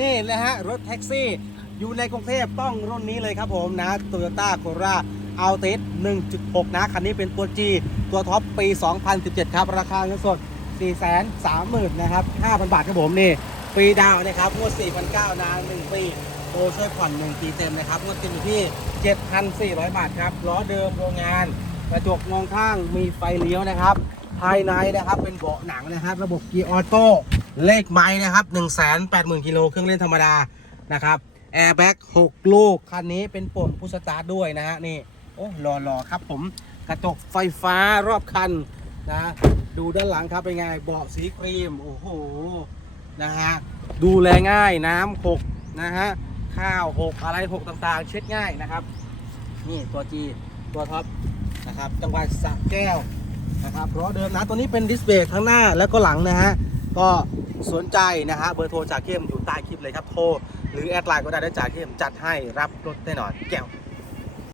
นี่นะฮะ รถแท็กซี่ อยู่ในกรุงเทพต้องรุ่นนี้เลยครับผมนะ Toyota Corolla Altis 1.6 นะ คันนี้เป็นตัว G ตัวท็อปปี 2017 ครับ ราคาเงินสด 430,000นะครับ 5,000 บาทครับผมนี่ฟรีดาวนะครับงวด4,900นาน1ปีโปรช่วยผ่อน1ปีเต็มนะครับงวดเต็มอยู่ที่ 7,400 บาทครับล้อเดิมโรงงาน กระจกมองข้างมีไฟเลี้ยวนะครับ ภายในนะครับ เป็นเบาะหนังนะครับ ระบบเกียร์ออโต้เลขไม้นะครับ 180,000กิโลเครื่องเล่นธรรมดานะครับแอร์แบ็ก6ลูก คันนี้เป็นปุ่มพุชสตาร์ทด้วยนะฮะนี่โอ้หล่อๆครับผมกระจกไฟฟ้ารอบคันนะดูด้านหลังครับเป็นไงเบาะสีครีม โอ้โหนะฮะดูแลง่ายน้ำหกนะฮะข้าวหกอะไรหกต่างๆ เช็ดง่ายนะครับ นี่ตัวจีตัวท็อปนะครับจังหวัดสระแก้ว นะครับล้อเดิมนะตัวนี้เป็นดิสเบรกทั้งหน้าแล้วก็หลังนะฮะก็สนใจนะฮะเบอร์โทรจากเข้มอยู่ใต้คลิปเลยครับโทรหรือแอดไลน์ก็ได้ได้จากเข้มจัดให้รับรถแน่นอนแก้ว